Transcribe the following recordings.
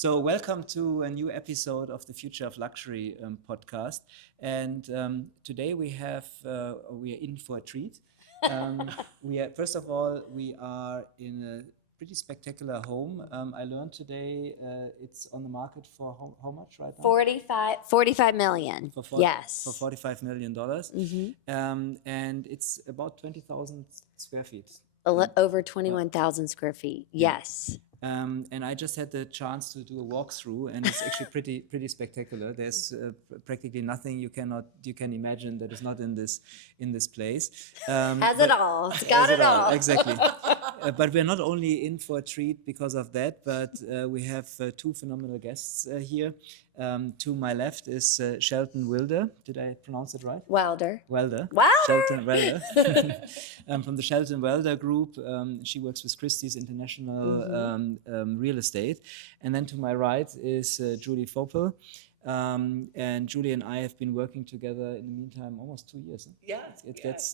So welcome to a new episode of the Future of Luxury podcast. And today we are in for a treat. First of all, we are in a pretty spectacular home. I learned today it's on the market for how much right now? 45 million. Yes. For $45 million. And it's about 20,000 square feet. Over 21,000 square feet. Yes. And I just had the chance to do a walkthrough, and it's actually pretty spectacular. There's practically nothing you can imagine that is not in this place. Has it all. It's got it all. Exactly. But we're not only in for a treat because of that, but we have two phenomenal guests here. To my left is Shelton Wilder. Did I pronounce it right? Wilder. Shelton Wilder. From the Shelton Wilder Group. She works with Christie's International Real Estate. And then to my right is Julie Foppel. And Julie and I have been working together in the meantime almost 2 years. Yeah.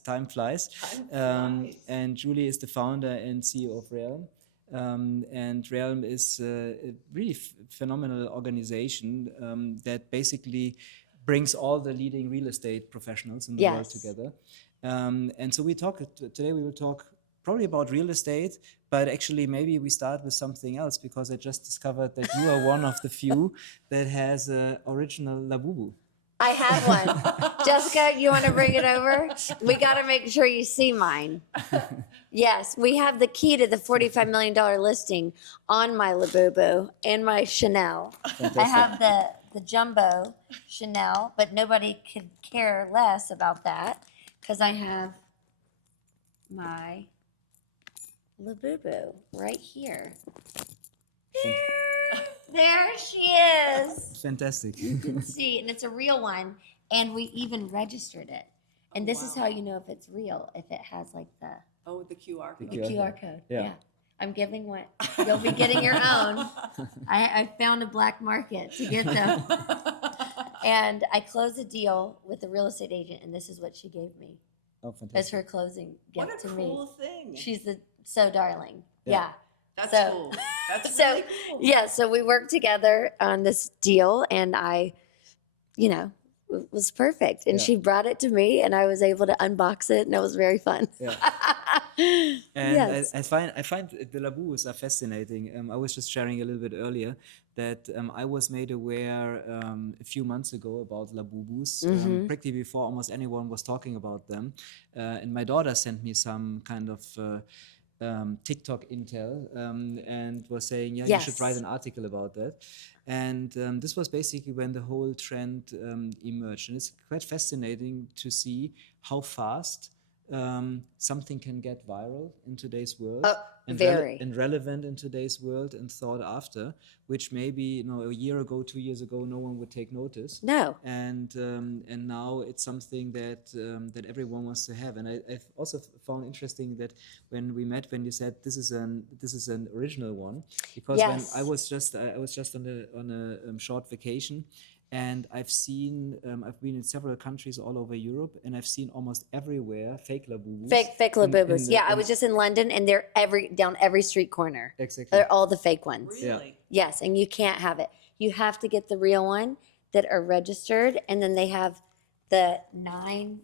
Time flies. And Julie is the founder and CEO of Realm. And Realm is a really phenomenal organization that basically brings all the leading real estate professionals in the world together. And so today we will talk probably about real estate, but actually maybe we start with something else, because I just discovered that you are one of the few that has an original Labubu. I have one. Jessica, you want to bring it over? We got to make sure you see mine. Yes, we have the key to the $45 million listing on my Labubu and my Chanel. Fantastic. I have the jumbo Chanel, but nobody could care less about that because I have my Labubu right here. There she is. Fantastic. You can see, and it's a real one, and we even registered it. And this is how you know if it's real, if it has like the QR code. The QR code. Yeah. I'm giving one. You'll be getting your own. I found a black market to get them. And I closed a deal with a real estate agent, and this is what she gave me. Oh, fantastic. As her closing gift to me. What a cool thing. She's so darling. Yeah. That's cool. That's really cool. Yeah, so we worked together on this deal, and I, it was perfect. And she brought it to me, and I was able to unbox it, and it was very fun. Yeah. And yes. I find the Labubus are fascinating. I was just sharing a little bit earlier that I was made aware a few months ago about Labubus, practically before almost anyone was talking about them. And my daughter sent me some kind of TikTok intel and was saying, you should write an article about that. And this was basically when the whole trend emerged. And it's quite fascinating to see how fast something can get viral in today's world and relevant in today's world and sought after, which maybe a year ago, 2 years ago, no one would take notice. No. And now it's something that everyone wants to have. And I've also found interesting that when we met, when you said this is an original one, because when I was just on a short vacation. And I've been in several countries all over Europe, and I've seen almost everywhere fake Labubus. Fake Labubus. I was just in London, and they're down every street corner. Exactly. They're all the fake ones. Really? Yeah. Yes, and you can't have it. You have to get the real one that are registered, and then they have the 9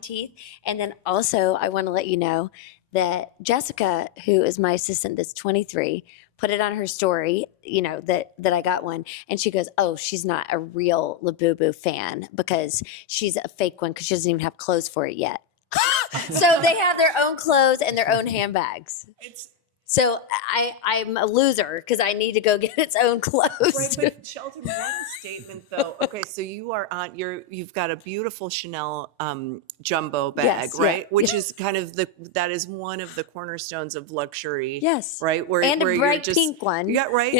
teeth. And then also, I want to let you know that Jessica, who is my assistant that's 23, put it on her story, that I got one. And she goes, oh, she's not a real Labubu fan because she's a fake one because she doesn't even have clothes for it yet. So they have their own clothes and their own handbags. So I'm a loser because I need to go get its own clothes. Right, but Shelton, what a statement though. Okay, so you've got a beautiful Chanel jumbo bag, right? Which is kind of that is one of the cornerstones of luxury. Yes. Right? Where a bright pink one. Yeah, right.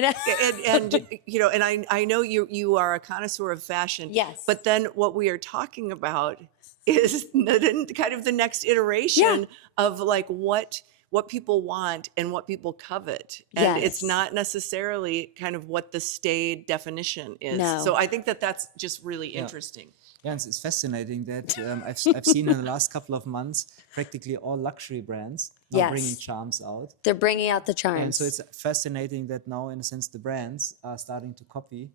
And I know you are a connoisseur of fashion. Yes. But then what we are talking about is kind of the next iteration of like what people want and what people covet. And it's not necessarily kind of what the staid definition is. No. So I think that's just really interesting. Yeah, it's fascinating that I've seen in the last couple of months practically all luxury brands now bringing Yes. charms out. They're bringing out the And charms. so it's fascinating that now, in a sense, the brands are starting to Copy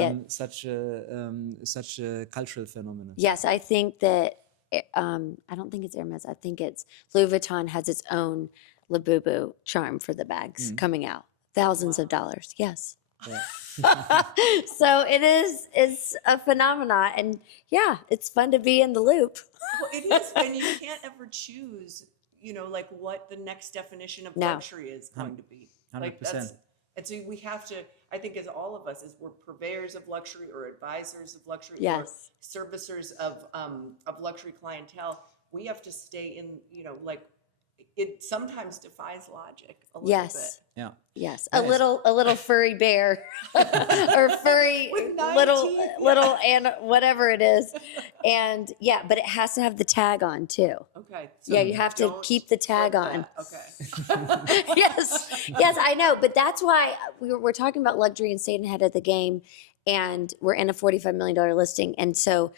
it. such a cultural phenomenon. Yes, I think that I don't think it's Hermes. I think it's Louis Vuitton has its own Labubu charm for the bags coming out. Thousands of dollars. Yes. Yeah. So it's a phenomenon, and yeah, it's fun to be in the loop. Well, it is, and you can't ever choose, like what the next definition of No. luxury is going to be. Like 100%. and so we have to, I think as all of us, as we're purveyors of luxury or advisors of luxury Yes. or servicers of luxury clientele, we have to stay in, like it sometimes defies logic a little Yes. bit. Yeah. Yes, Yes. a little furry bear, or furry With 9 little teeth, yeah. little and whatever it is, and yeah, but it has to have the tag on too. Okay. So Yeah, you have to don't keep the tag flip on. that. Okay. Yes, I know, but that's why we're talking about luxury and staying ahead of the game, and we're in a $45 million listing, and so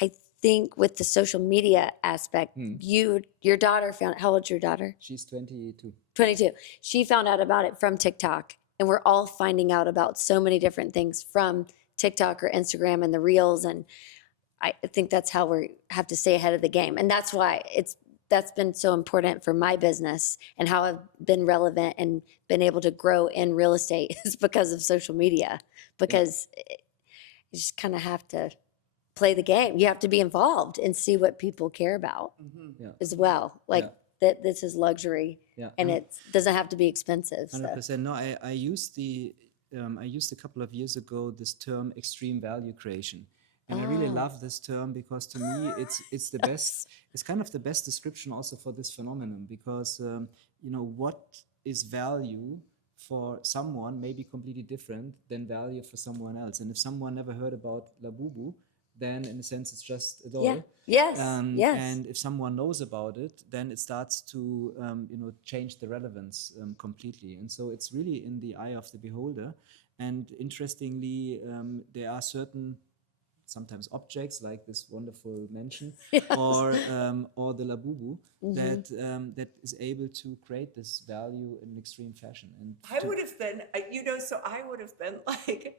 I think with the social media aspect, your daughter found. How old's your daughter? She's 22. 22. She found out about it from TikTok, and we're all finding out about so many different things from TikTok or Instagram and the reels, and I think that's how we have to stay ahead of the game, and that's why that's been so important for my business and how I've been relevant and been able to grow in real estate is because of social media, because you just kind of have to play the game. You have to be involved and see what people care about Yeah. as well. Like Yeah. that this is luxury, Yeah. and it doesn't have to be expensive. So. 100%. No, I used a couple of years ago this term extreme value creation. And I really love this term because to me it's the best. It's kind of the best description also for this phenomenon, because what is value for someone may be completely different than value for someone else. And if someone never heard about Labubu, then in a sense it's just a doll. Yeah. Yes. Yes. And if someone knows about it, then it starts to change the relevance completely. And so it's really in the eye of the beholder. And interestingly, there are certain sometimes objects like this wonderful mansion or the Labubu that is able to create this value in extreme fashion. And I would have been, I would have been like,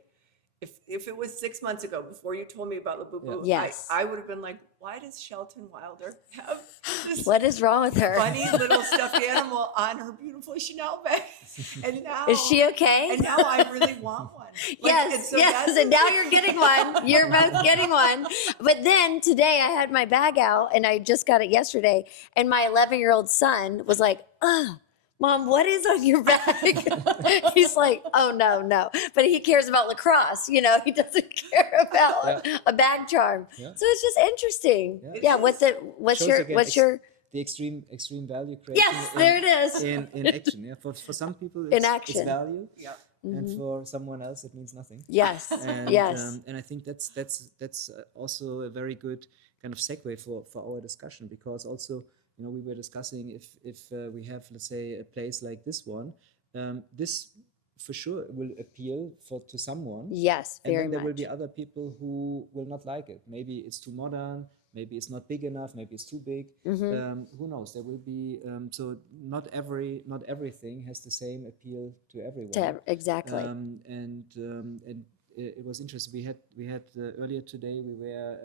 if it was 6 months ago before you told me about Labubu, Yes. I would have been like, why does Shelton Wilder have this What is wrong with her? funny little stuffed animal on her beautiful Chanel bag? And now Is she okay? And now I really want one. Yes, and yes. And now you're getting one. You're both getting one. But then today I had my bag out, and I just got it yesterday. And my 11-year-old son was like, Mom, what is on your bag? He's like, oh, no. But he cares about lacrosse. He doesn't care about a bag charm. Yeah. So it's just interesting. Yeah. What's your the extreme value creation? Yes, there it is. In action. Yeah. For some people, In it's action. value. Yeah. And for someone else, it means nothing. Yes. And, Yes. And I think that's also a very good kind of segue for our discussion, because also we were discussing if we have, let's say, a place like this one, this for sure will appeal to someone. Yes, And very then there much. will be other people who will not like it. Maybe it's too modern. Maybe it's not big enough. Maybe it's too big. Who knows? There will be so not everything has the same appeal to everyone. Exactly. And it was interesting. We had earlier today we were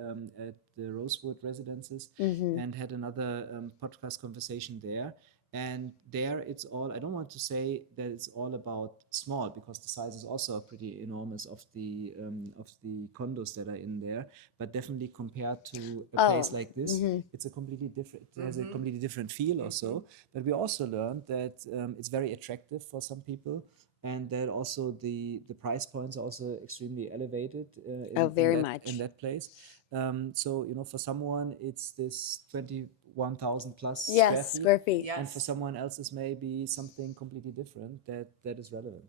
at the Rosewood Residences and had another podcast conversation there. And there it's all, I don't want to say that it's all about small, because the size is also pretty enormous of the condos that are in there, but definitely compared to a place like this, it's a completely different, it has a completely different feel or so. But we also learned that it's very attractive for some people, and that also the price points are also extremely elevated very much in that place. So for someone it's this 21,000 plus square feet. and for someone else it's maybe something completely different that is relevant.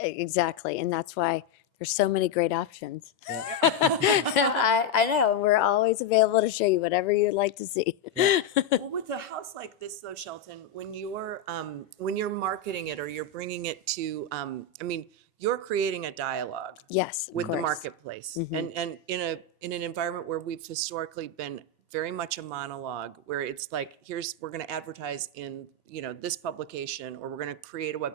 Exactly, and that's why there's so many great options. Yeah. I know. We're always available to show you whatever you'd like to see. Well, with a house like this, though, Shelton, when you're marketing it or you're bringing it to, you're creating a dialogue Yes, of with the course. marketplace. And in an environment where we've historically been very much a monologue, where it's like, we're going to advertise in, this publication, or we're going to create a web.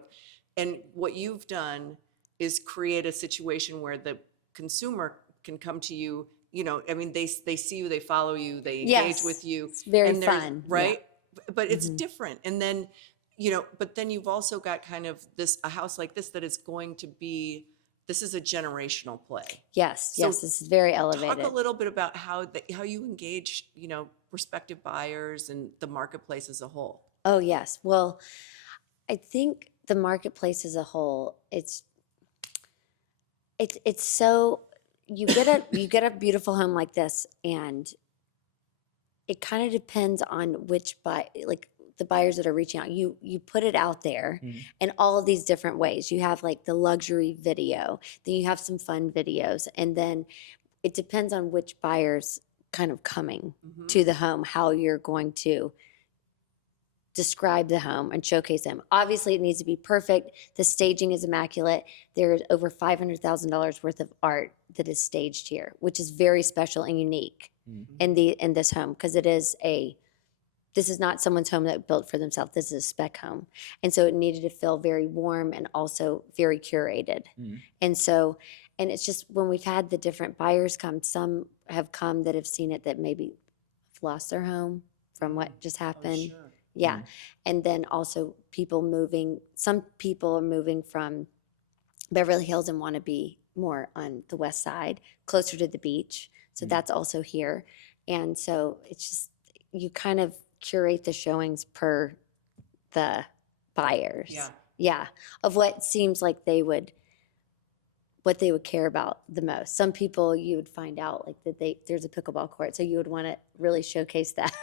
And what you've done is create a situation where the consumer can come to you, I mean, they see you, they follow you, they engage Yes, with you. it's very and there's- fun, right? But it's different. And then, but then you've also got kind of a house like this that is going to be, this is a generational play. Yes, So yes, it's very elevated. Talk a little bit about how you engage, prospective buyers and the marketplace as a whole. Oh, yes. Well, I think the marketplace as a whole, it's so, you get a beautiful home like this, and it kind of depends on which like the buyers that are reaching out. You put it out there in all of these different ways. You have like the luxury video, then you have some fun videos, and then it depends on which buyers kind of coming to the home, how you're going to describe the home and showcase them. Obviously, it needs to be perfect. The staging is immaculate. There's over $500,000 worth of art that is staged here, which is very special and unique in this home, because this is not someone's home that built for themselves. This is a spec home. And so it needed to feel very warm and also very curated. And so, and it's just when we've had the different buyers come, some have come that have seen it that maybe have lost their home from what just happened. Oh, sure. Yeah. And then also some people are moving from Beverly Hills and want to be more on the west side, closer to the beach. So that's also here. And so it's just, you kind of curate the showings per the buyers. Yeah. Yeah. Of what seems like what they would care about the most. Some people you would find out like that there's a pickleball court, so you would want to really showcase that.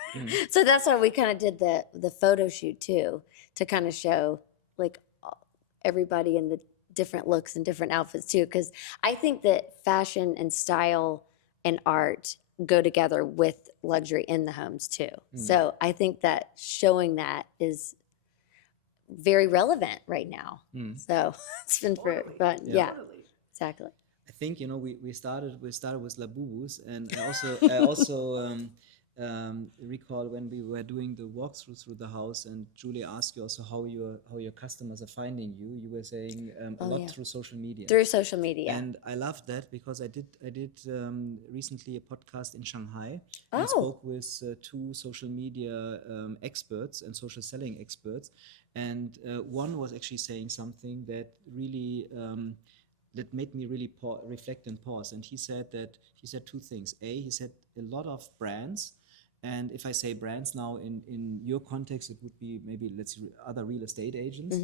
So that's why we kind of did the photo shoot too, to kind of show like everybody in the different looks and different outfits too, because I think that fashion and style and art go together with luxury in the homes too. So I think that showing that is very relevant right now. So it's been Totally. fun. Yeah. Totally. Exactly. I think we started with Labubus, and I also recall when we were doing the walkthrough through the house, and Julie asked you also how your customers are finding you. You were saying a lot through social media. Through social media. And I love that, because I did recently a podcast in Shanghai and spoke with two social media experts and social selling experts, and one was actually saying something that really that made me really reflect and pause. And he said two things. He said a lot of brands, and if I say brands now in your context, it would be maybe other real estate agents.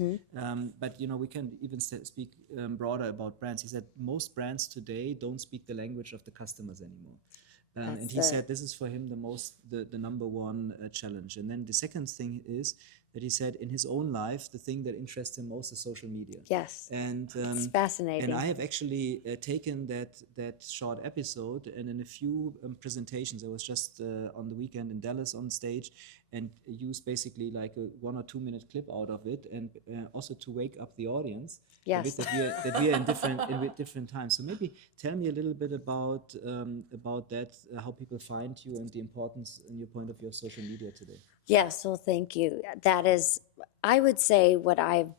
But we can even speak broader about brands. He said most brands today don't speak the language of the customers anymore. And he said this is for him the number one challenge. And then the second thing is that he said in his own life, the thing that interests him most is social media. Yes. And it's fascinating. And I have actually taken that short episode, and in a few presentations, I was just on the weekend in Dallas on stage, and used basically like a 1 or 2 minute clip out of it, and also to wake up the audience. Yes. That we are in different times. So maybe tell me a little bit about that, how people find you, and the importance in your point of view of social media today. Yes, well, thank you. That is, I would say, what I've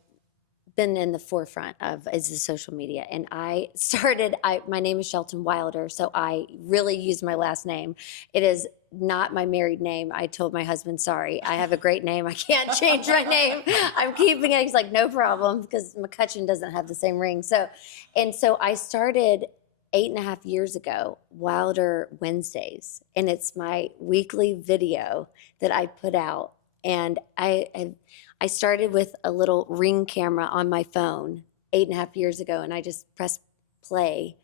been in the forefront of is the social media. And my name is Shelton Wilder, so I really use my last name. It is not my married name. I told my husband, sorry, I have a great name. I can't change my name. I'm keeping it. He's like, no problem, because McCutcheon doesn't have the same ring. So I started 8.5 years ago, Wilder Wednesdays, and it's my weekly video that I put out. And I started with a little Ring camera on my phone 8.5 years ago, and I just pressed play,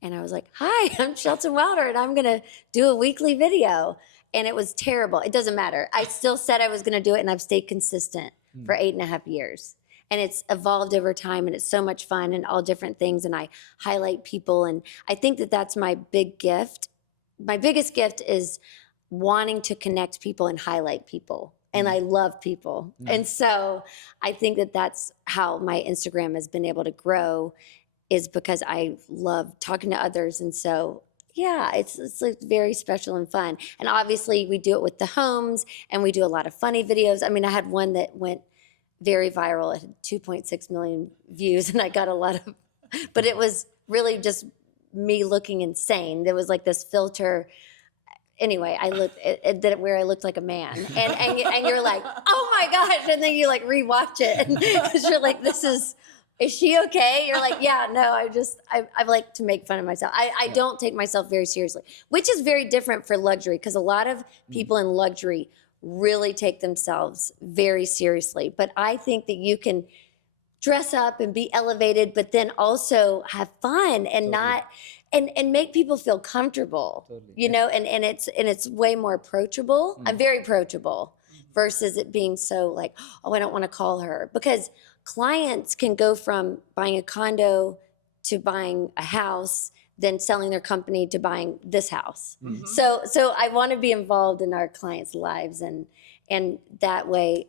and I was like, "Hi, I'm Shelton Wilder, and I'm gonna do a weekly video." And it was terrible. It doesn't matter. I still said I was gonna do it, and I've stayed consistent for 8.5 years. And it's evolved over time, and it's so much fun and all different things. And I highlight people. And I think that that's my big gift. My biggest gift is wanting to connect people and highlight people. and I love people. And so I think that that's how my Instagram has been able to grow, is because I love talking to others. And so, yeah, it's like very special and fun. And obviously we do it with the homes, and we do a lot of funny videos. I mean, I had one that went very viral. It had 2.6 million views, and I got a lot of, but it was really just me looking insane. There was like this filter. Anyway, I looked at it where I looked like a man, and you're like, oh my gosh, and then you like rewatch it because you're like, is she okay? You're like, yeah, no, I like to make fun of myself. I don't take myself very seriously, which is very different for luxury, because a lot of people in luxury really take themselves very seriously. But I think that you can dress up and be elevated, but then also have fun and not and make people feel comfortable. You know, and it's way more approachable. I'm very approachable versus it being so like, oh, I don't want to call her, because clients can go from buying a condo to buying a house, then selling their company to buying this house. So I want to be involved in our clients' lives, and that way,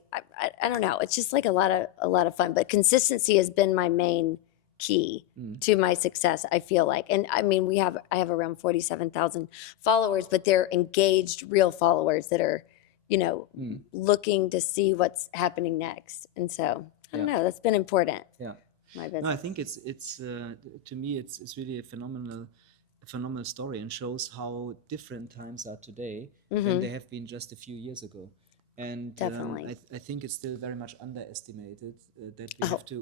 I don't know. It's just like a lot of fun. But consistency has been my main key to my success, I feel like. And I mean, I have around 47,000 followers, but they're engaged, real followers that are, looking to see what's happening next. And so I don't know. That's been important. Yeah. My business. No, I think it's to me it's really a phenomenal story, and shows how different times are today than they have been just a few years ago. And Definitely. I think it's still very much underestimated that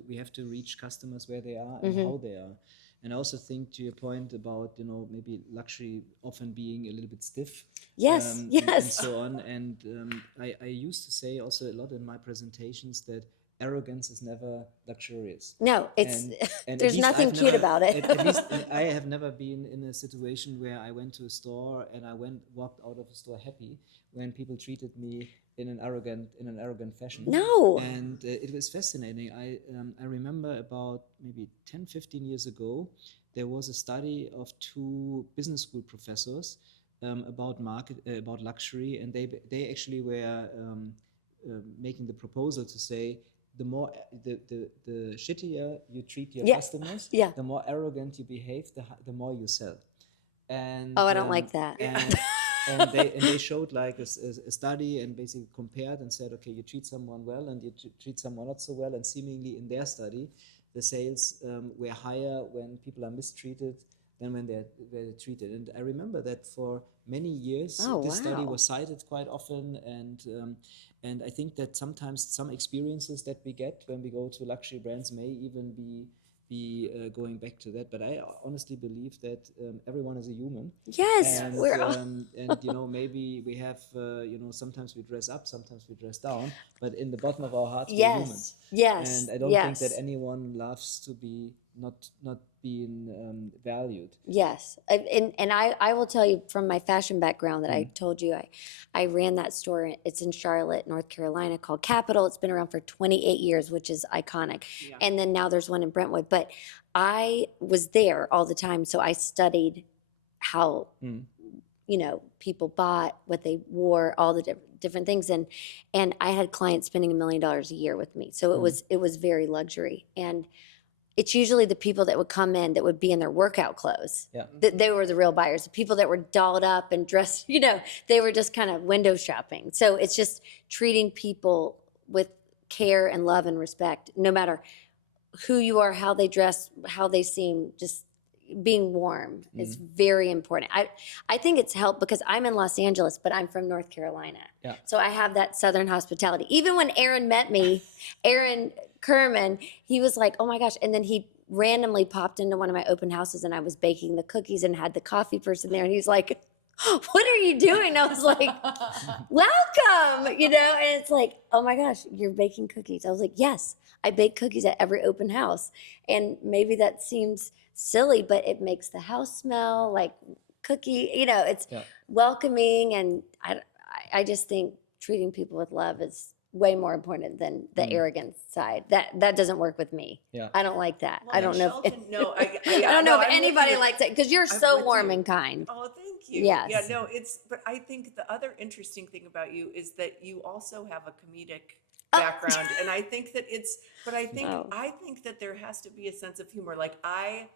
we have to reach customers where they are and how they are. And I also think, to your point about maybe luxury often being a little bit stiff, Yes, and so on. And I used to say also a lot in my presentations that arrogance is never luxurious. No, it's and there's nothing cute about it. At least I have never been in a situation where I went to a store and I walked out of the store happy when people treated me in an arrogant fashion. No. And it was fascinating. I remember about maybe 10, 15 years ago, there was a study of two business school professors about luxury, and they actually were making the proposal to say, the more the shittier you treat your customers, the more arrogant you behave, the more you sell. And I don't like that. And they showed like a study, and basically compared and said, okay, you treat someone well and you treat someone not so well, and seemingly in their study, the sales were higher when people are mistreated than when they're treated. And I remember that for many years, this study was cited quite often, and I think that sometimes some experiences that we get when we go to luxury brands may even be going back to that. But I honestly believe that everyone is a human. Yes, and, we're all. And maybe we have sometimes we dress up, sometimes we dress down, but in the bottom of our hearts, we're humans. Yes. And I don't think that anyone loves to be not being valued. Yes. And I will tell you from my fashion background that I told you, I ran that store. It's in Charlotte, North Carolina, called Capital. It's been around for 28 years, which is iconic. Yeah. And then now there's one in Brentwood. But I was there all the time, so I studied how people bought, what they wore, all the different things, and I had clients spending $1 million a year with me. So it was very luxury. And it's usually the people that would come in that would be in their workout clothes. Yeah. They were the real buyers. The people that were dolled up and dressed, they were just kind of window shopping. So it's just treating people with care and love and respect, no matter who you are, how they dress, how they seem, just being warm is very important. I think it's helped because I'm in Los Angeles, but I'm from North Carolina. Yeah. So I have that Southern hospitality. Even when Aaron met me, Aaron Kerman, he was like, oh my gosh. And then he randomly popped into one of my open houses, and I was baking the cookies and had the coffee person there. And he's like, what are you doing? I was like, welcome, and it's like, oh my gosh, you're baking cookies. I was like, yes, I bake cookies at every open house. And maybe that seems silly, but it makes the house smell like cookie, it's welcoming. And I just think treating people with love is way more important than the arrogance side. That doesn't work with me. Yeah. I don't like that. Well, I don't know. I don't know if anybody likes it, because you're so warm and kind. Oh, thank you. Yes. Yeah, no, but I think the other interesting thing about you is that you also have a comedic background. And I think that I think that there has to be a sense of humor. Like I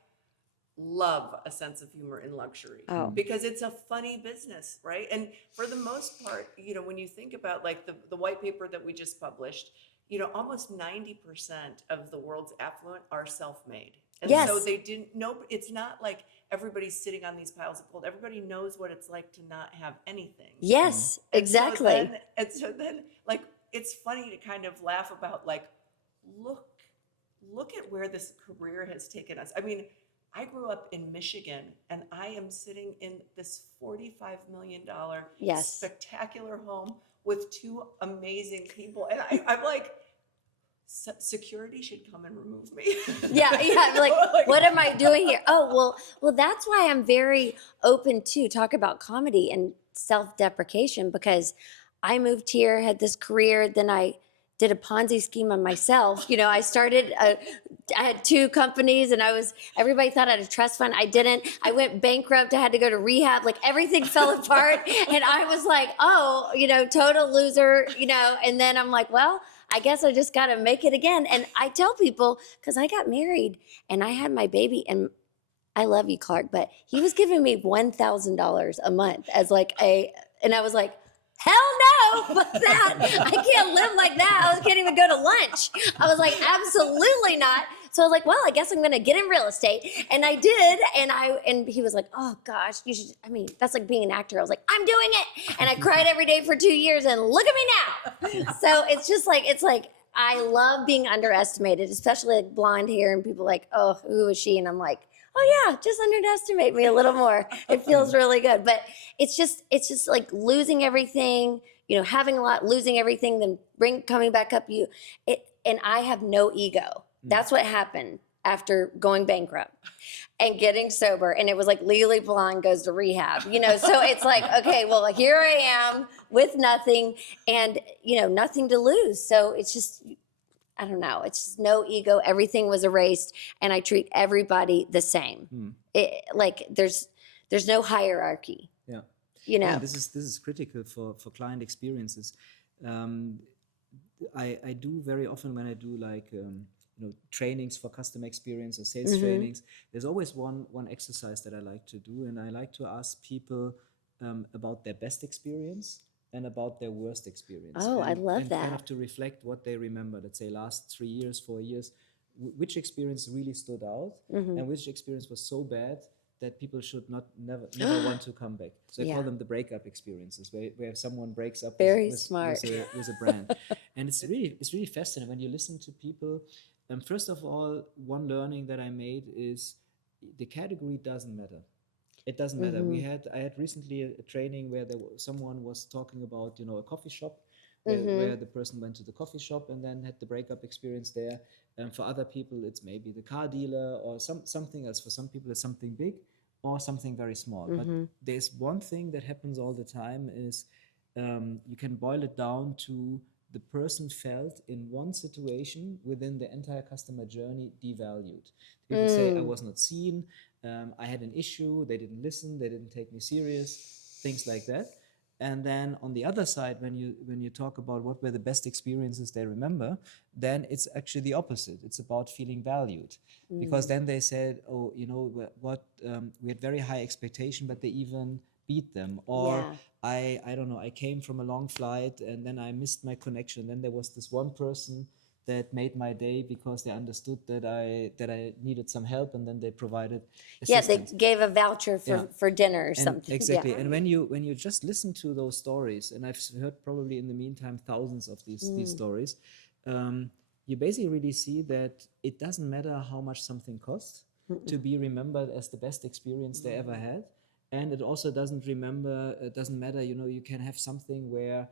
love a sense of humor in luxury because it's a funny business, right? And for the most part, when you think about like the white paper that we just published, almost 90% of the world's affluent are self-made. And so Yes. they didn't know, it's not like everybody's sitting on these piles of gold. Everybody knows what it's like to not have anything. Yes, exactly. And so then like it's funny to kind of laugh about like, look at where this career has taken us. I mean, I grew up in Michigan and I am sitting in this $45 million Yes. spectacular home with two amazing people. And I'm like, security should come and remove me. Yeah. Like, what am I doing here? Oh, well, that's why I'm very open to talk about comedy and self-deprecation, because I moved here, had this career, then I did a Ponzi scheme on myself. I I had 2 companies and everybody thought I had a trust fund. I didn't. I went bankrupt. I had to go to rehab. Like everything fell apart. And I was like, oh, total loser, and then I'm like, well, I guess I just got to make it again. And I tell people, because I got married and I had my baby, and I love you, Clark, but he was giving me $1,000 a month as and I was like, hell no, but that, I can't live like that. I can't even go to lunch. I was like, absolutely not. So I was like, well, I guess I'm going to get in real estate. And I did. And he was like, oh gosh, you should, that's like being an actor. I was like, I'm doing it. And I cried every day for 2 years and look at me now. So it's just like, I love being underestimated, especially like blonde hair and people like, oh, who is she? And I'm like, oh yeah, just underestimate me a little more. It feels really good. But it's just like losing everything, having a lot, losing everything, then coming back up. And I have no ego. That's what happened after going bankrupt and getting sober. And it was like Legally Blonde goes to rehab, so it's like, okay, well, here I am with nothing and, nothing to lose. So it's just, I don't know. It's just no ego. Everything was erased, and I treat everybody the same. Like there's no hierarchy. Yeah. Yeah, this is critical for client experiences. I do very often when I do like trainings for customer experience or sales trainings. There's always one exercise that I like to do, and I like to ask people about their best experience and about their worst experience. Oh, I love and that. kind of to reflect what they remember, let's say last 3 years, 4 years, which experience really stood out and which experience was so bad that people should never want to come back. So I call them the breakup experiences, where someone breaks up with a brand. And it's really fascinating when you listen to people. First of all, one learning that I made is the category doesn't matter. It doesn't matter. I had recently a training where someone was talking about, a coffee shop where the person went to the coffee shop and then had the breakup experience there. And for other people, it's maybe the car dealer or something else. For some people, it's something big or something very small. But there's one thing that happens all the time is you can boil it down to the person felt in one situation within the entire customer journey devalued. People say, I was not seen, I had an issue, they didn't listen, they didn't take me serious, things like that. And then on the other side, when you talk about what were the best experiences they remember, then it's actually the opposite. It's about feeling valued. Because then they said, oh, we had very high expectation, but they even beat them. Or I don't know, I came from a long flight and then I missed my connection. Then there was this one person that made my day because they understood that I needed some help, and then they provided assistance. They gave a voucher for dinner or something. Exactly. And when you just listen to those stories, and I've heard probably in the meantime thousands of these stories, you basically really see that it doesn't matter how much something costs to be remembered as the best experience they ever had. And it also doesn't matter, you can have something where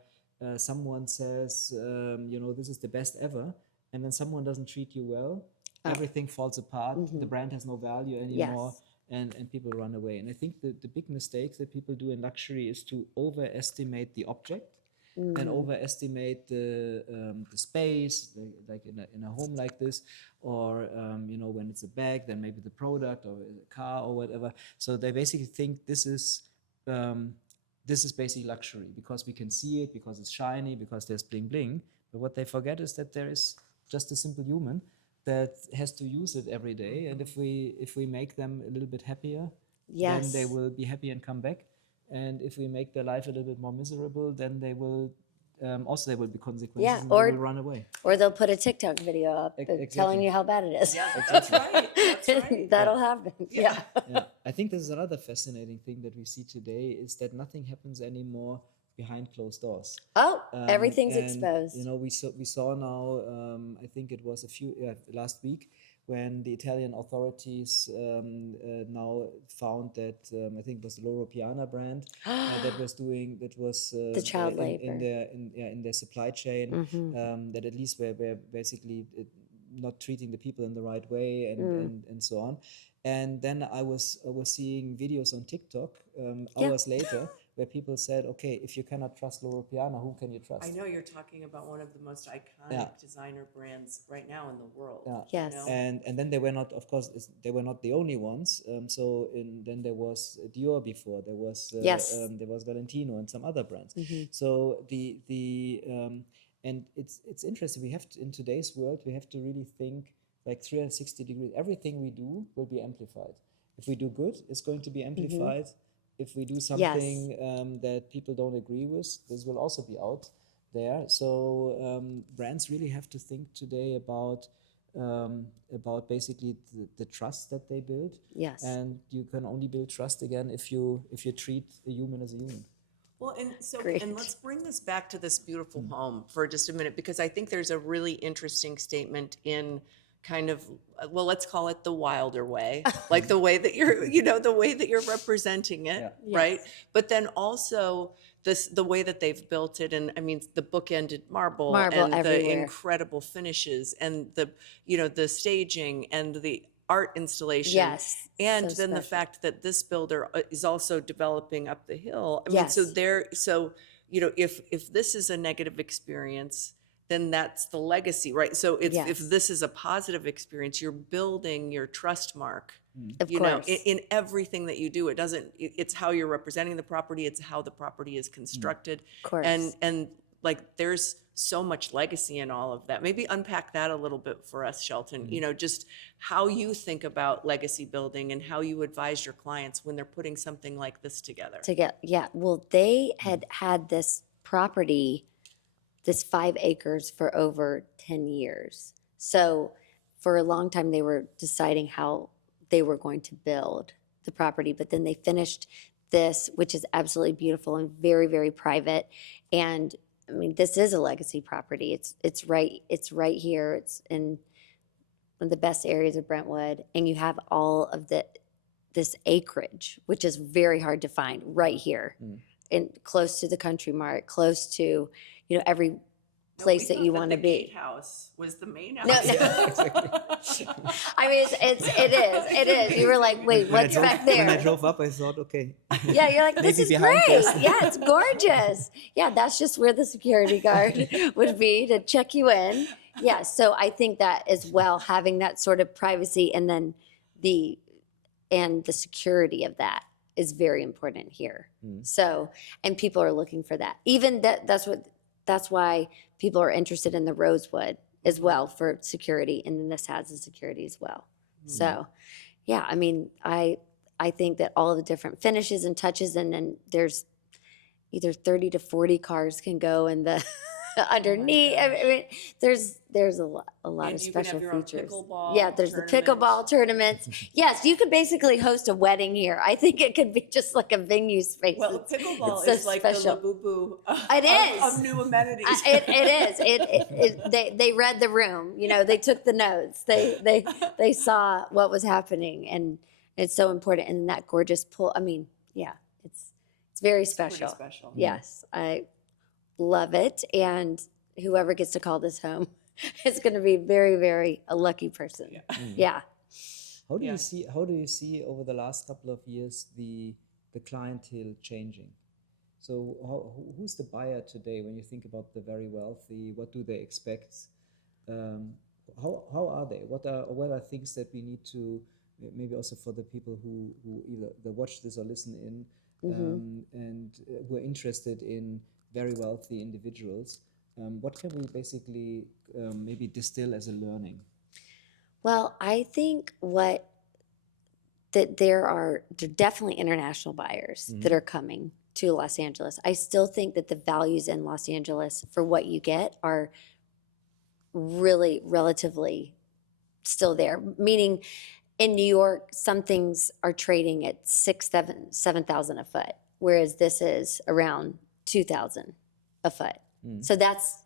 someone says, this is the best ever, and then someone doesn't treat you well, everything falls apart, the brand has no value anymore, and people run away. And I think the big mistake that people do in luxury is to overestimate the object and overestimate the space, like in a home like this, or when it's a bag, then maybe the product or a car or whatever. So they basically think this is um, this is basically luxury because we can see it, because it's shiny, because there's bling bling. But what they forget is that there is just a simple human that has to use it every day. And if we make them a little bit happier, then they Yes. will be happy and come back. And if we make their life a little bit more miserable, then they will also there will be consequences Yeah, and they will run away. or they'll put a TikTok video up telling Exactly. you how bad it is. Yeah, that's right. That's right. That'll happen. Yeah. Yeah, I think this is another fascinating thing that we see today is that nothing happens anymore behind closed doors. Oh, everything's And, exposed. You know, we saw now. I think it was last week when the Italian authorities now found that I think it was the Loro Piana brand that was The child labor. in their supply chain that at least were basically not treating the people in the right way and so on. And then I was seeing videos on TikTok hours later where people said, okay, if you cannot trust Loro Piana, who can you trust? I know you're talking about one of the most iconic Yeah. designer brands right now in the world. Yeah. Yes. You know? And then they were not, of course, they were not the only ones. Then there was Dior before. There was Yes. there was Valentino and some other brands. So and it's interesting. We have to, in today's world, we have to really think like 360 degrees. Everything we do will be amplified. If we do good, it's going to be amplified. If we do something that people don't agree with, this will also be out there. So brands really have to think today about basically the trust that they build. Yes. And you can only build trust again if you treat a human as a human. Well, and so, Great. and let's bring this back to this beautiful home for just a minute, because I think there's a really interesting statement in kind of, well, let's call it the wilder way, like the way that you're, the way that you're representing it, right? But then also the way that they've built it, and I mean, the bookended marble and the everywhere. incredible finishes and the staging and the art installation. Yes, And so then the special. fact that this builder is also developing up the hill. I mean, so if this is a negative experience, then that's the legacy, right? So if Yes. this is a positive experience, you're building your trust mark. Of You know, course. in everything that you do, it's how you're representing the property, it's how the property is constructed. Of course. And like there's so much legacy in all of that. Maybe unpack that a little bit for us, Shelton. Just how you think about legacy building and how you advise your clients when they're putting something like this together. Well, they had this property, this 5 acres for over 10 years. So for a long time, they were deciding how they were going to build the property, but then they finished this, which is absolutely beautiful and very, very private. And I mean, this is a legacy property. It's right here. It's in one of the best areas of Brentwood, and you have all of this acreage, which is very hard to find right here, and close to the Country Mart, close to every place that you want to be. The gatehouse was the main house. No. I mean, it is. You were like, wait, what's back there? When I drove up, I thought, okay. Yeah, you're like, this Maybe is behind great. this. Yeah, it's gorgeous. Yeah, that's just where the security guard would be to check you in. Yeah, so I think that as well, having that sort of privacy and then the security of that is very important here. So, and people are looking for that. Even that's why people are interested in the rosewood as well for security, and then this has the security as well. So, yeah, I mean, I think that all of the different finishes and touches, and then there's either 30 to 40 cars can go in the underneath. I mean, there's a lot And of you can special have your own features. pickleball Yeah, there's tournament. the pickleball tournaments. Yes, you could basically host a wedding here. I think it could be just like a venue space. Well, pickleball It's so is like special. the Labubu It is. of new amenities. It is. They read the room. They took the notes. They saw what was happening, and it's so important. And that gorgeous pool. I mean, yeah, it's very special. Pretty special. Yes, I love it. And whoever gets to call this home is going to be very, very a lucky person. Yeah. How do you see over the last couple of years the clientele changing? So who's the buyer today when you think about the very wealthy? What do they expect? How are they? What are things that we need to maybe also for the people who either watch this or listen in? and who are interested in very wealthy individuals, what can we basically maybe distill as a learning? Well, I think that there definitely international buyers that are coming to Los Angeles. I still think that the values in Los Angeles for what you get are really relatively still there. Meaning, in New York, some things are trading at 7,000 a foot, whereas this is around 2,000 a foot. So that's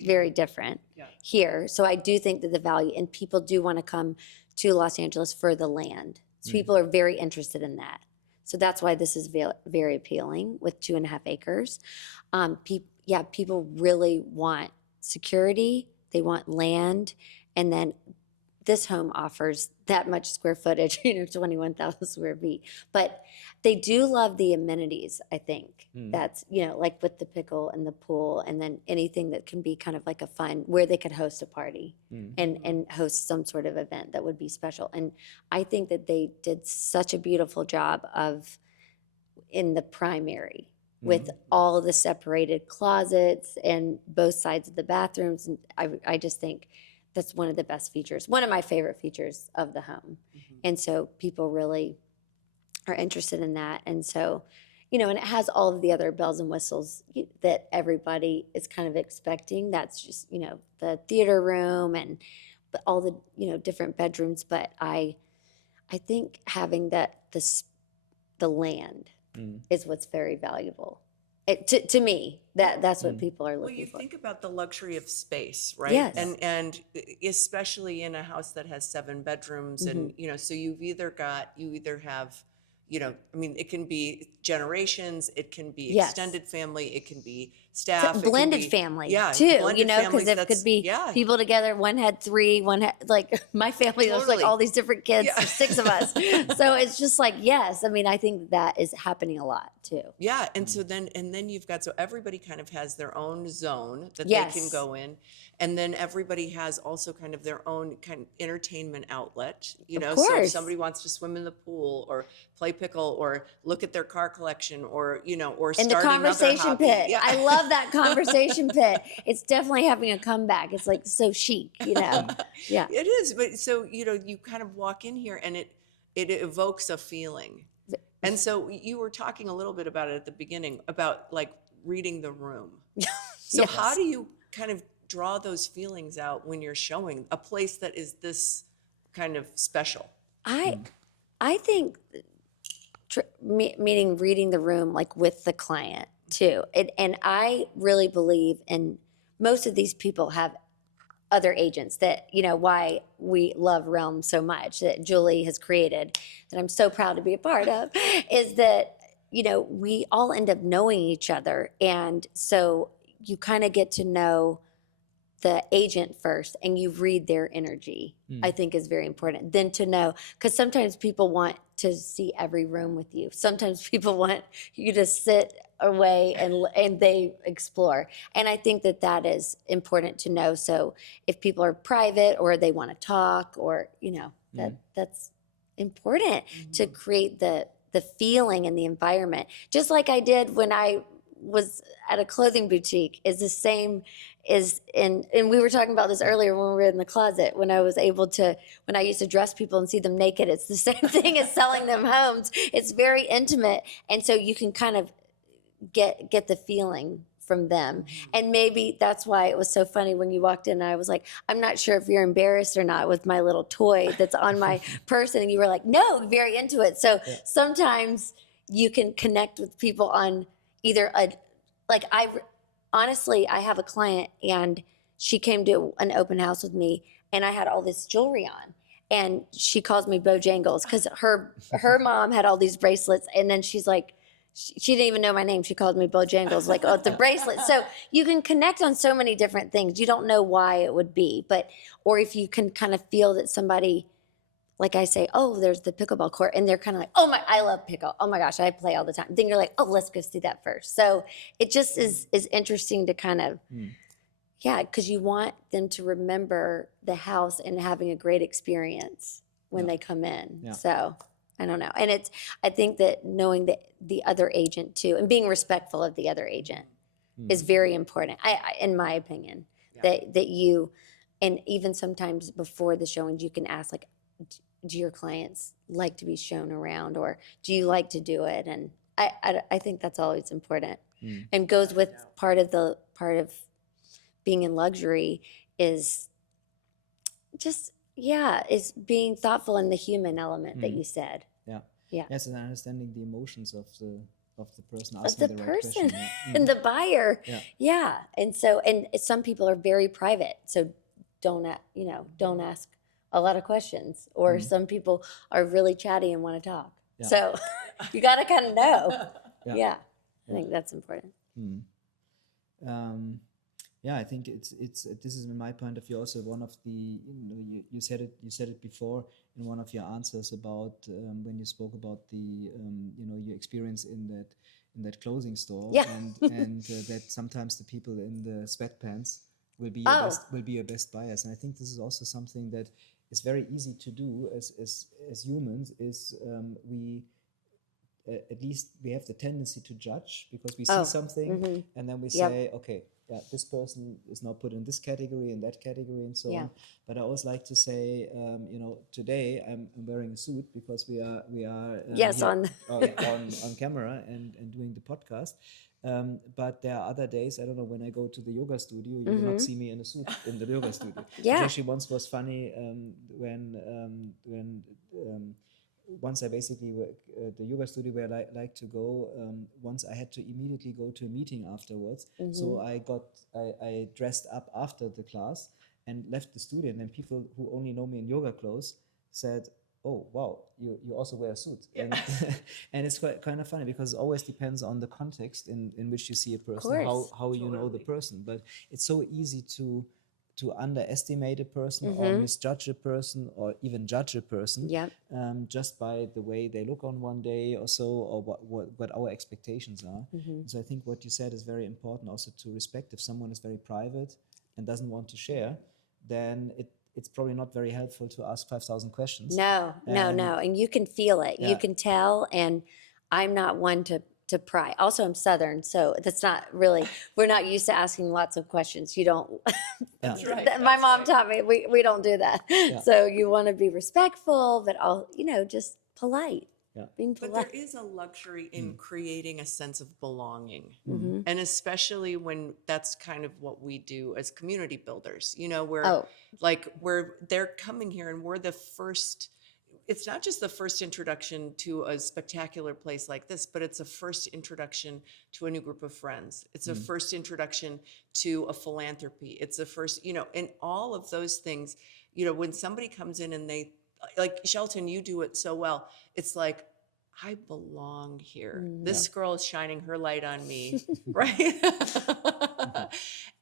very different here. So I do think that the value, and people do want to come to Los Angeles for the land. So people are very interested in that. So that's why this is very appealing with 2.5 acres. People really want security. They want land. And then this home offers that much square footage, 21,000 square feet. But they do love the amenities, I think. That's, like with the pickle and the pool, and then anything that can be kind of like a fun, where they could host a party and host some sort of event that would be special. And I think that they did such a beautiful job in the primary with all the separated closets and both sides of the bathrooms. And I just think that's one of the best features, one of my favorite features of the home. And so people really are interested in that. And so, and it has all of the other bells and whistles that everybody is kind of expecting. That's just, the theater room and all the, different bedrooms. But I think having the land is what's very valuable. To me, that's what people are looking for. Well, you think about the luxury of space, right? Yes. And especially in a house that has 7 bedrooms, and so you either have, it can be generations, it can be extended family, it can be staff, blended family too, because it could be people together. One had 3, one had my family. There's like all these different kids, 6 of us. So it's just yes. I think that is happening a lot too. Yeah, and so then you've got, so everybody kind of has their own zone that they can go in, and then everybody has also kind of their own kind of entertainment outlet. So if somebody wants to swim in the pool or play pickle or look at their car collection or or in start the conversation another hobby. pit. I love that conversation pit. It's definitely having a comeback. It's so chic, Yeah. It is, but so you kind of walk in here and it evokes a feeling. And so you were talking a little bit about it at the beginning about reading the room. So how do you kind of draw those feelings out when you're showing a place that is this kind of special? I think meaning reading the room with the client too. And I really believe in most of these people have other agents that, why we love Realm so much, that Julie has created, that I'm so proud to be a part of, is that, we all end up knowing each other. And so you kind of get to know the agent first and you read their energy, I think is very important. Then to know, because sometimes people want to see every room with you. Sometimes people want you to sit away and they explore. And I think that is important to know. So if people are private or they want to talk or, that's important to create the feeling and the environment. Just like I did when I was at a clothing boutique, is the same and we were talking about this earlier when we were in the closet, when I used to dress people and see them naked. It's the same thing as selling them homes. It's very intimate. And so you can kind of get the feeling from them. And maybe that's why it was so funny when you walked in and I was like, I'm not sure if you're embarrassed or not with my little toy that's on my person. And you were like, no, very into it. So sometimes you can connect with people on either honestly, I have a client and she came to an open house with me and I had all this jewelry on and she calls me Bojangles because her mom had all these bracelets and then she's like, she didn't even know my name. She called me Bojangles, the bracelet. So you can connect on so many different things. You don't know why it would be, or if you can kind of feel that somebody, like I say, oh, there's the pickleball court. And they're kind of like, I love pickle. Oh my gosh, I play all the time. Then you're like, oh, let's go see that first. So it just is interesting to kind of, because you want them to remember the house and having a great experience when they come in. So I don't know. And I think that knowing the other agent too, and being respectful of the other agent is very important. In my opinion, that you, and even sometimes before the showings, you can ask like, do your clients like to be shown around, or do you like to do it? And I think that's always important, and goes with part of being in luxury is just, is being thoughtful in the human element that you said. Yeah. Yeah. Yes, and understanding the emotions of the person Of asking the the right person question. Yeah. and the buyer. Yeah. Yeah. And so, and some people are very private. So don't ask a lot of questions. Or some people are really chatty and want to talk. Yeah. So you got to kind of know. Yeah. Yeah. I think that's important. Yeah, I think it's this is in my point of view also one of the, you said it before in one of your answers about when you spoke about the your experience in that clothing store. Yeah. and that sometimes the people in the sweatpants will be your best buyers. And I think this is also something that is very easy to do as humans, is we at least we have the tendency to judge because we see something and then we say, okay, yeah, this person is now put in this category and that category and so on. But I always like to say, today I'm wearing a suit because we are Yes, here on on camera and doing the podcast. But there are other days, I don't know, when I go to the yoga studio, you will not see me in a suit in the yoga studio. Yeah. Which actually once was funny when once I basically the yoga studio where I like to go. Once I had to immediately go to a meeting afterwards, so I dressed up after the class and left the studio. And then people who only know me in yoga clothes said, "Oh wow, you also wear a suit." And and it's quite kind of funny because it always depends on the context in which you see a person, how you know the person. But it's so easy to underestimate a person or misjudge a person or even judge a person just by the way they look on one day or so, or what our expectations are. So I think what you said is very important also to respect. If someone is very private and doesn't want to share, then it's probably not very helpful to ask 5,000 questions. No. And you can feel it. You can tell. And I'm not one to pry. Also, I'm Southern, so that's not really, we're not used to asking lots of questions. You don't, my mom taught me, we don't do that. So you want to be respectful, but just polite. Being polite. But there is a luxury in creating a sense of belonging. And especially when that's kind of what we do as community builders, where they're coming here and we're the first. It's not just the first introduction to a spectacular place like this, but it's a first introduction to a new group of friends. It's a first introduction to a philanthropy. It's a first, and all of those things, when somebody comes in and they, like Shelton, you do it so well. It's like, I belong here. This girl is shining her light on me, right?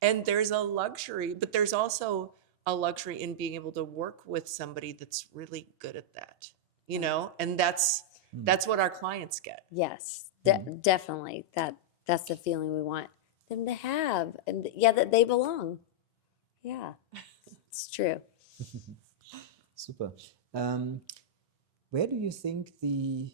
And there's a luxury, but there's also a luxury in being able to work with somebody that's really good at that, and that's what our clients get. Yes, definitely. That's the feeling we want them to have, and that they belong. Yeah, it's true. Super. Where do you think the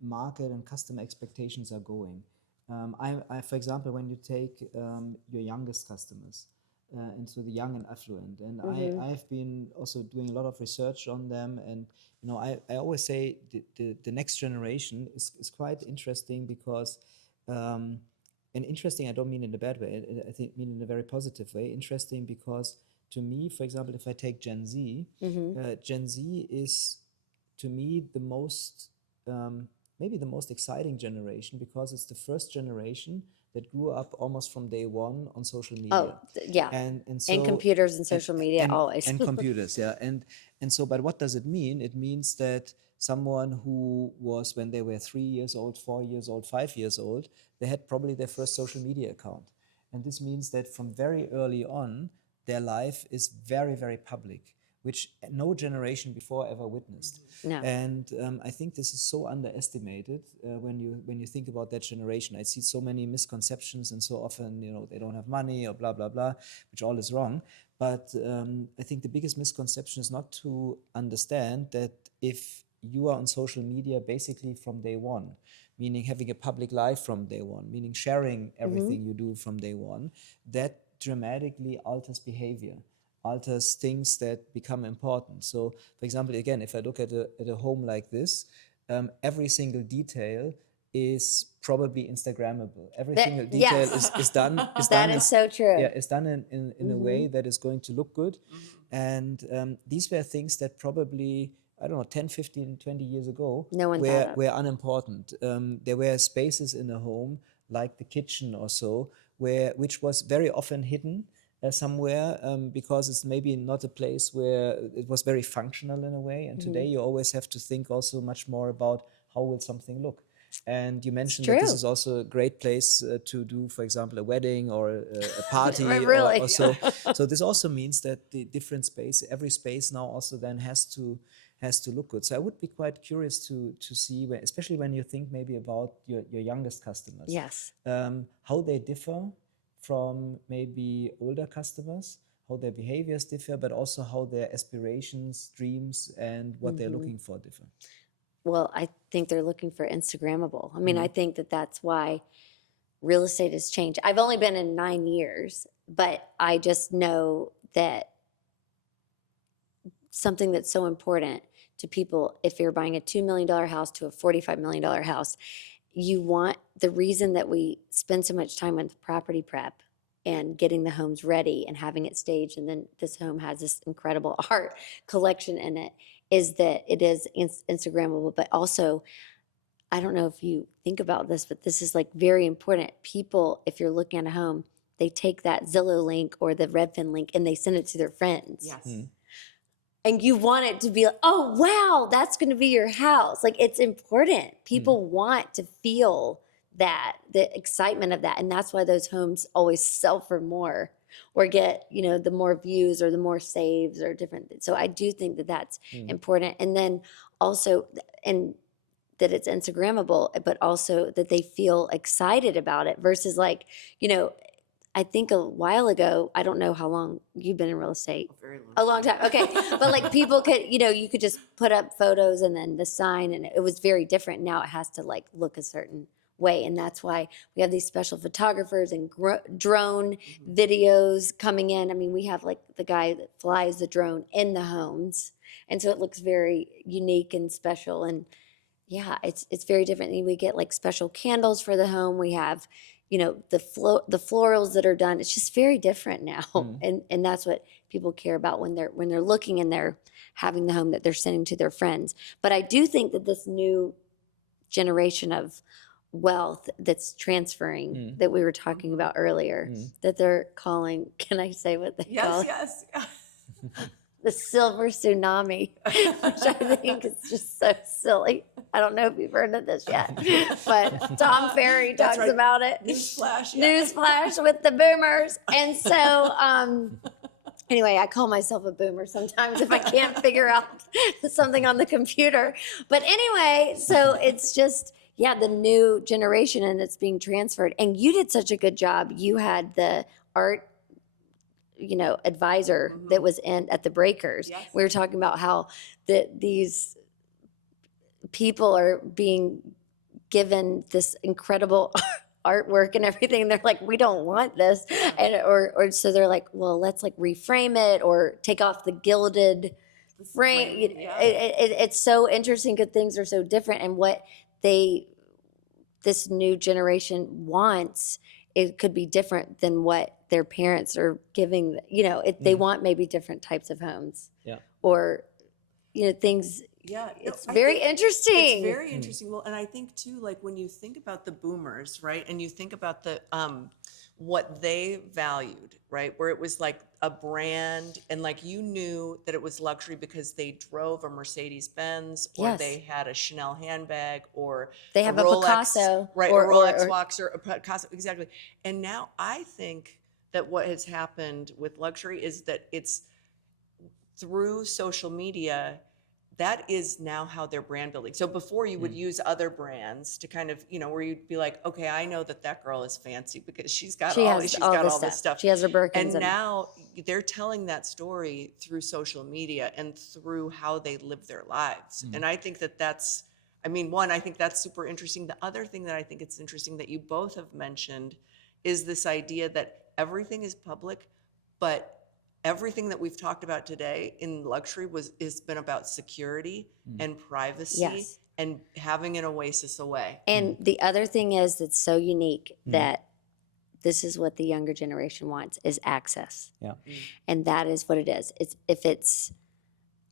market and customer expectations are going? I, for example, when you take your youngest customers, and so the young and affluent, and I've been also doing a lot of research on them, and I always say the next generation is quite interesting because and interesting, I don't mean in a bad way, I think mean in a very positive way. Interesting because to me, for example, if I take Gen Z, Gen Z is to me the most maybe the most exciting generation because it's the first generation that grew up almost from day one on social media. And so, and computers and social media always. And computers, and so, but what does it mean? It means that someone who was, when they were 3 years old, 4 years old, 5 years old, they had probably their first social media account. And this means that from very early on, their life is very, very public, which no generation before ever witnessed. No. And I think this is so underestimated when you think about that generation. I see so many misconceptions, and so often, they don't have money or blah, blah, blah, which all is wrong. But I think the biggest misconception is not to understand that if you are on social media basically from day one, meaning having a public life from day one, meaning sharing everything you do from day one, that dramatically alters behavior, alters things that become important. So, for example, again, if I look at a home like this, every single detail is probably Instagrammable. Every single detail Yes, is done that is so true. yeah, is done in a way that is going to look good. And these were things that probably, I don't know, 10, 15, 20 years ago No one thought of. were unimportant. There were spaces in a home, like the kitchen or so, which was very often hidden somewhere, because it's maybe not a place where it was very functional in a way. And today you always have to think also much more about how will something look. And you mentioned that this true. is also a great place to do, for example, a wedding or a party Really? or so. So this also means that the different space, every space now also then has to look good. So I would be quite curious to see, especially when you think maybe about your youngest customers, Yes. how they differ from maybe older customers, how their behaviors differ, but also how their aspirations, dreams, and what they're looking for differ. Well, I think they're looking for Instagrammable. I mean, I think that that's why real estate has changed. I've only been in 9 years, but I just know that something that's so important to people, if you're buying a $2 million house to a $45 million house, you want, the reason that we spend so much time with property prep and getting the homes ready and having it staged, and then this home has this incredible art collection in it, is that it is Instagrammable, but also, I don't know if you think about this, but this is like very important. People, if you're looking at a home, they take that Zillow link or the Redfin link and they send it to their friends. Yes. And you want it to be like, oh, wow, that's going to be your house. Like, it's important. People want to feel that, the excitement of that. And that's why those homes always sell for more or get, the more views or the more saves or different things. So I do think that that's important. And then also, and that it's Instagrammable, but also that they feel excited about it versus like, I think a while ago, I don't know how long you've been in real estate. A long time. Okay. But like people could, you could just put up photos and then the sign, and it was very different. Now it has to like look a certain way. And that's why we have these special photographers and drone videos coming in. I mean, we have like the guy that flies the drone in the homes. And so it looks very unique and special. And yeah, it's very different. And we get like special candles for the home. We have, the florals that are done. It's just very different now, and that's what people care about when they're looking and they're having the home that they're sending to their friends. But I do think that this new generation of wealth that's transferring that we were talking about earlier, that they're calling. Can I say what they call it? Yes. The silver tsunami, which I think is just so silly. I don't know if you've heard of this yet, but Tom Ferry talks about it. Newsflash. Newsflash with the boomers. And so, anyway, I call myself a boomer sometimes if I can't figure out something on the computer. But anyway, so it's just, the new generation, and it's being transferred. And you did such a good job. You had the art advisor that was at the breakers. Yes. We were talking about how these people are being given this incredible artwork and everything. They're like, we don't want this. And, or so they're like, well, let's like reframe it or take off the gilded frame. It's so interesting because things are so different, and what this new generation wants, it could be different than what their parents are giving. They want maybe different types of homes. Yeah. Or, things. Yeah. It's very interesting. It's very interesting. Well, and I think too, like when you think about the boomers, right? And you think about the what they valued, right? Where it was like a brand, and like you knew that it was luxury because they drove a Mercedes Benz, or they had a Chanel handbag, or they have a Rolex, Picasso, right? Or a Rolex watch, or a Picasso, exactly. And now I think that what has happened with luxury is that it's through social media that is now how they're brand building. So before you would use other brands to kind of, where you'd be like, okay, I know that girl is fancy because she's got She all has this stuff. She has her Birkins. And now they're telling that story through social media and through how they live their lives. And I think that's, one, I think that's super interesting. The other thing that I think it's interesting that you both have mentioned is this idea that everything is public, but everything that we've talked about today in luxury has been about security and privacy. Yes. And having an oasis away. And the other thing is that's so unique that this is what the younger generation wants is access. Yeah. And that is what it is. It's if it's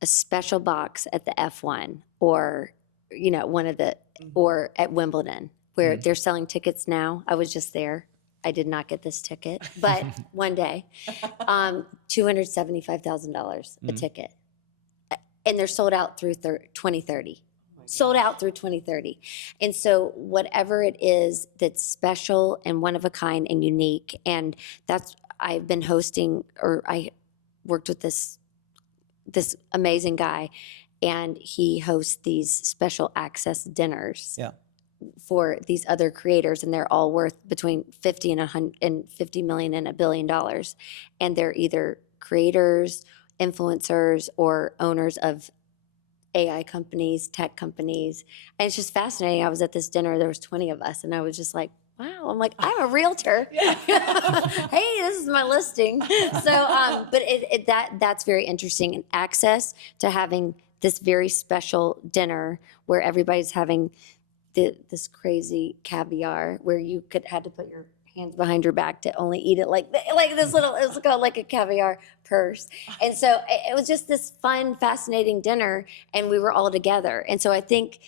a special box at the F1 or one of the or at Wimbledon where they're selling tickets now. I was just there. I did not get this ticket, but one day, $275,000 a ticket, and they're sold out through 2030. Sold out through 2030. And so whatever it is that's special and one of a kind and unique, and that's I've been hosting, or I worked with this amazing guy, and he hosts these special access dinners. Yeah. For these other creators, and they're all worth between 50 and 150 million and $1 billion, and they're either creators, influencers, or owners of AI companies, tech companies, and it's just fascinating. I was at this dinner, there was 20 of us, and I was just like, wow, I'm like, I'm a realtor. Hey, this is my listing. So, but that's very interesting, and access to having this very special dinner where everybody's having this crazy caviar where you had to put your hands behind your back to only eat it like this little, it was called like a caviar purse. And so it was just this fun, fascinating dinner, and we were all together. And so I think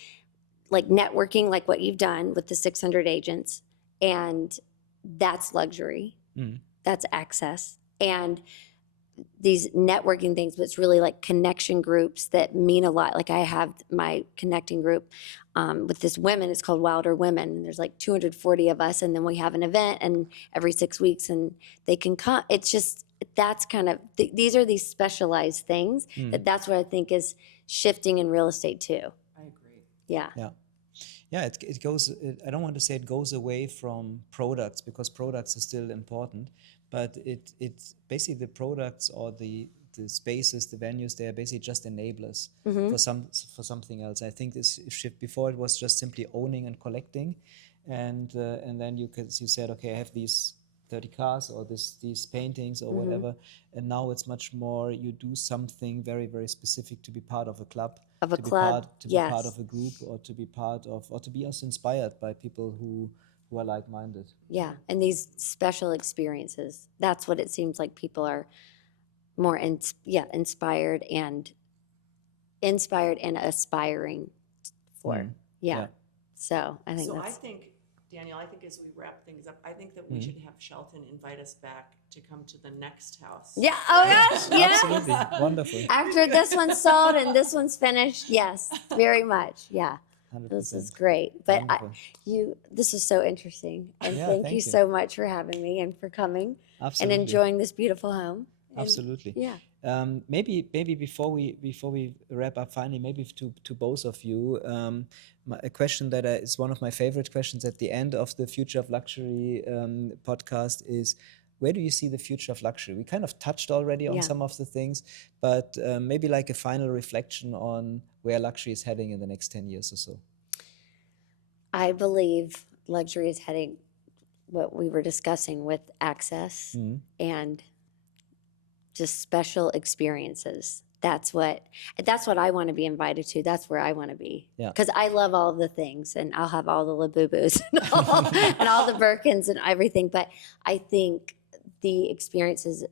like networking, like what you've done with the 600 agents, and that's luxury, that's access. And these networking things, but it's really like connection groups that mean a lot. Like I have my connecting group with this women, it's called Wilder Women. And there's like 240 of us. And then we have an event and every 6 weeks and they can come. It's just, that's kind of, these are these specialized things that's what I think is shifting in real estate too. I agree. Yeah. Yeah. Yeah, it goes, I don't want to say it goes away from products because products are still important, but it's basically the products or the spaces, the venues, they are basically just enablers for something else. I think this shift before it was just simply owning and collecting, and then you said, okay, I have these 30 cars or these paintings or whatever, and now it's much more you do something very, very specific to be part of a club, to be part of a group, or to be part of, or to be also inspired by people who are like-minded. Yeah, and these special experiences, that's what it seems like people are more inspired and aspiring for. Yeah. So I think I think, Daniel, as we wrap things up, I think that we should have Shelton invite us back to come to the next house. Yeah. Oh gosh. Yeah. Absolutely. Wonderful. After this one's sold and this one's finished, yes, very much. Yeah. 100%. This is great. But Wonderful. this is so interesting. And Yeah, thank thank you you. so much for having me and for coming Absolutely. and enjoying this beautiful home. And Absolutely. yeah. Maybe before we wrap up, finally, maybe to both of you, a question that is one of my favorite questions at the end of the Future of Luxury podcast is, where do you see the future of luxury? We kind of touched already on some of the things, but maybe like a final reflection on where luxury is heading in the next 10 years or so. I believe luxury is heading what we were discussing with access and just special experiences. That's what I want to be invited to. That's where I want to be. Yeah. Because I love all of the things, and I'll have all the Labubus and all the Birkins and everything. But I think the experiences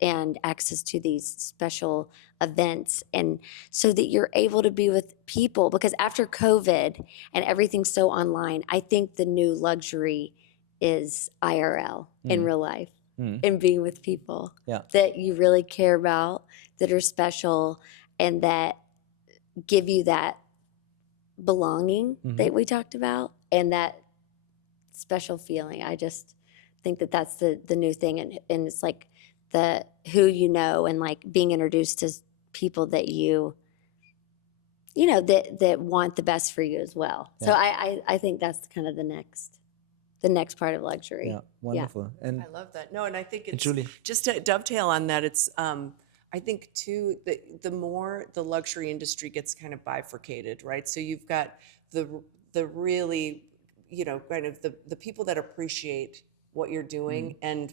and access to these special events, and so that you're able to be with people, because after COVID and everything's so online, I think the new luxury is IRL in real life and being with people that you really care about, that are special, and that give you that belonging that we talked about and that special feeling. I just think that that's the new thing, and it's like the who you know, and like being introduced to people that you you know, that want the best for you as well. So Yeah. I think that's kind of the next part of luxury. Yeah, wonderful. And I love that. No, and I think it's Julie. just to dovetail on that. It's I think too the more the luxury industry gets kind of bifurcated, right? So you've got the really, you know, kind of the people that appreciate what you're doing and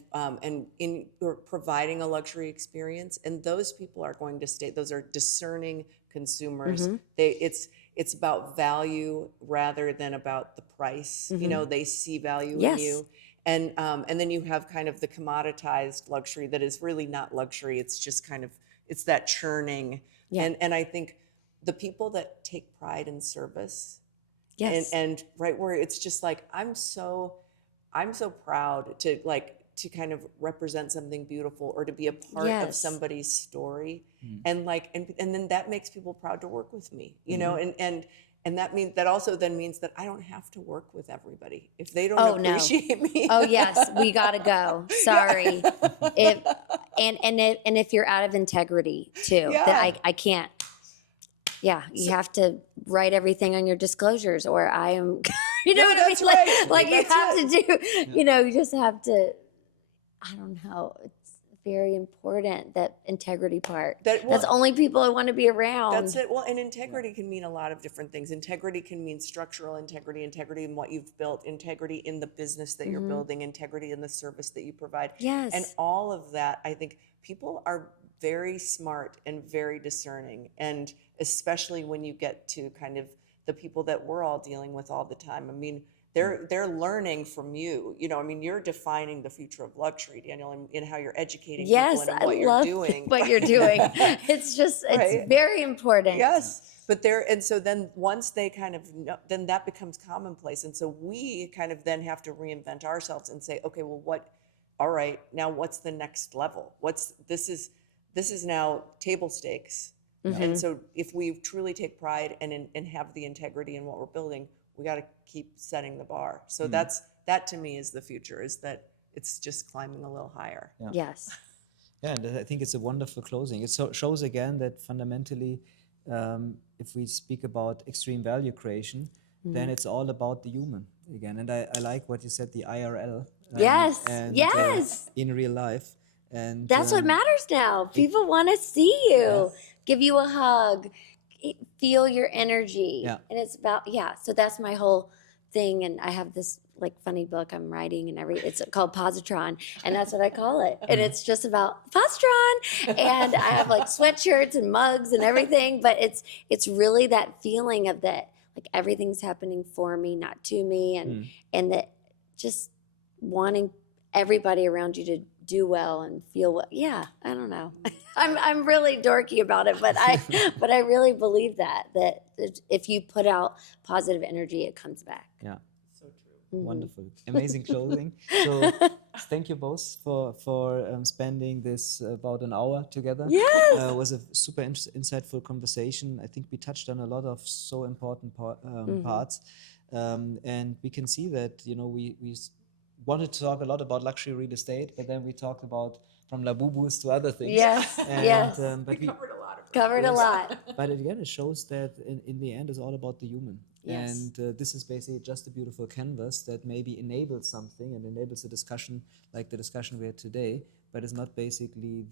in or providing a luxury experience, and those people are going to stay. Those are discerning consumers. It's about value rather than about the price. You know, they see value in you. And then you have kind of the commoditized luxury that is really not luxury. It's just kind of, it's that churning. Yeah. And I think the people that take pride in service Yes. and right where it's just like, I'm so proud to kind of represent something beautiful or to be a part of somebody's story. And like, and then that makes people proud to work with me, you know, and that means that also then means that I don't have to work with everybody if they don't appreciate me. Oh yes, we gotta go. Sorry. If you're out of integrity too, that I can't. Yeah, you have to write everything on your disclosures, or I am. You know what I mean? Right. Like you have to do. You know, you just have to. I don't know. It's very important, that integrity part. That's only people I want to be around. That's it. Well, and integrity can mean a lot of different things. Integrity can mean structural integrity, integrity in what you've built, integrity in the business that you're building, integrity in the service that you provide. Yes. And all of that, I think people are very smart and very discerning. And especially when you get to kind of the people that we're all dealing with all the time. I mean, they're learning from you. You know, I mean, you're defining the future of luxury, Daniel, in how you're educating people and what you're doing. What you're doing. It's just, it's very important. Yes. But and so then once they kind of know, then that becomes commonplace. And so we kind of then have to reinvent ourselves and say, okay, well, all right, now what's the next level? This is now table stakes. And so if we truly take pride and have the integrity in what we're building, we got to keep setting the bar. So that to me is the future, is that it's just climbing a little higher. Yeah. Yes. Yeah, and I think it's a wonderful closing. It shows again that fundamentally, if we speak about extreme value creation, then it's all about the human again. And I like what you said, the IRL. Yes. In real life. And that's what matters now. People want to see you, give you a hug, feel your energy. Yeah. And it's about, so that's my whole thing. And I have this like funny book I'm writing and it's called Positron, and that's what I call it. And it's just about Positron, and I have like sweatshirts and mugs and everything, but it's really that feeling of that, like everything's happening for me, not to me, and that just wanting everybody around you to do well and feel well. Yeah, I don't know. I'm really dorky about it, but I really believe that if you put out positive energy, it comes back. Yeah. So true. Wonderful. Amazing closing. So thank you both for spending this about an hour together. Yes. It was a super insightful conversation. I think we touched on a lot of so important parts. And we can see that, you know, we wanted to talk a lot about luxury real estate, but then we talked about from Labubus to other things. Yes. And, but we covered a lot of Covered a lot. But again, it shows that in the end, it's all about the human. Yes. And this is basically just a beautiful canvas that maybe enables something and enables a discussion like the discussion we had today, but it's not basically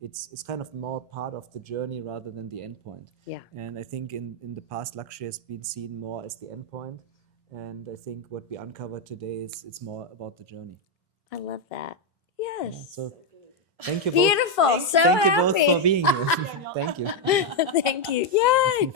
it's kind of more part of the journey rather than the end point. Yeah. And I think in the past, luxury has been seen more as the end point. And I think what we uncovered today is it's more about the journey. I love that. Yes. Yeah, so thank you both. Beautiful. So thank happy. you both for being here. Thank you. Thank you. Yay.